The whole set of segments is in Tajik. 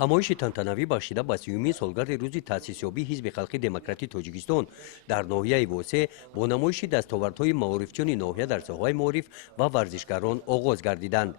ҳамоиши тантанавӣ бахшида ба 30-юмин солгарди рӯзи таъсисёбии ҳизби халқи демократии тоҷикистон дар ноҳияи восеъ бо намоиши дастовардҳои маорифчиёни ноҳия дар соҳаи маориф ва варзишгарон оғоз гардиданд.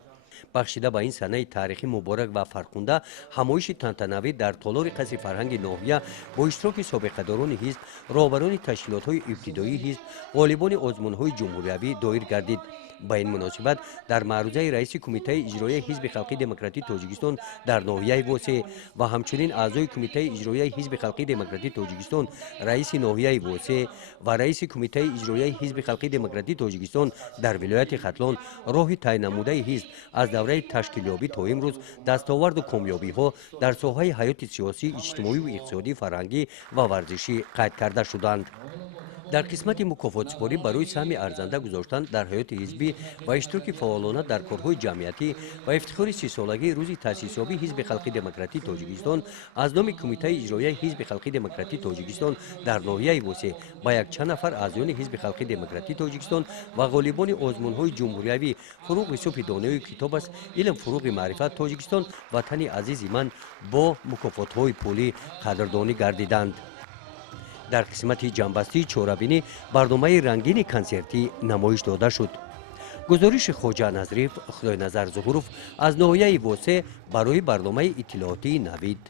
бахшида ба ин санаи таърихи муборак ва фархунда ҳамоиши тантанавӣ дар толори қасри фарҳанги ноҳия бо иштироки собиқадорони ҳизб, роҳбарони ташкилотҳои ибтидоии ҳизб, ғолибони озмунҳои ҷумҳуриявӣ доир гардид. ба ин муносибат дар маърузаи раиси кумитаи иҷроияи ҳизби халқи демократии тоҷикистон дар ноҳияи восеъ ва ҳамчунин аъзои кумитаи иҷроияи ҳизби халқи демократии тоҷикистон раиси ноҳияи восеъ ва раиси кумитаи иҷроияи ҳизби халқи демократии тоҷикистон дар вилояти хатлон роҳи тайиннамудаи ҳизб аз давраи ташкилёбӣ то имрӯз дастоварду комёбиҳо дар соҳаи ҳаёти сиёсӣ, иҷтимоиву иқтисодӣ, фарҳангӣ ва варзишӣ қайд карда шуданд. дар қисмати мукофотсупорӣ барои саҳми арзанда гузоштан дар ҳаёти ҳизбӣ ва иштироки фаъолона дар корҳои ҷамъиятӣ ва ифтихори 30-солагии рӯзи таъсисёбии ҳизби халқи демократии тоҷикистон аз номи кумитаи иҷроияи ҳизби халқи демократии тоҷикистон дар ноҳияи восеъ ба якчанд нафар аъзоёни ҳизби халқи демократии тоҷикистон ва ғолибони озмунҳои ҷумҳуриявӣ фуруғи субҳи донаёю китоб аст, илм фуруғи маърифат тоҷикистон ватани азизи ман бо мукофотҳои пулӣ қадрдонӣ гардиданд. дар қисмати ҷамъбастии чорабинӣ барномаи рангини консертӣ намоиш дода шуд. гузориши хоҷа назриф худойназар зуҳуров аз ноҳияи восеъ барои барномаи иттилоотии навид.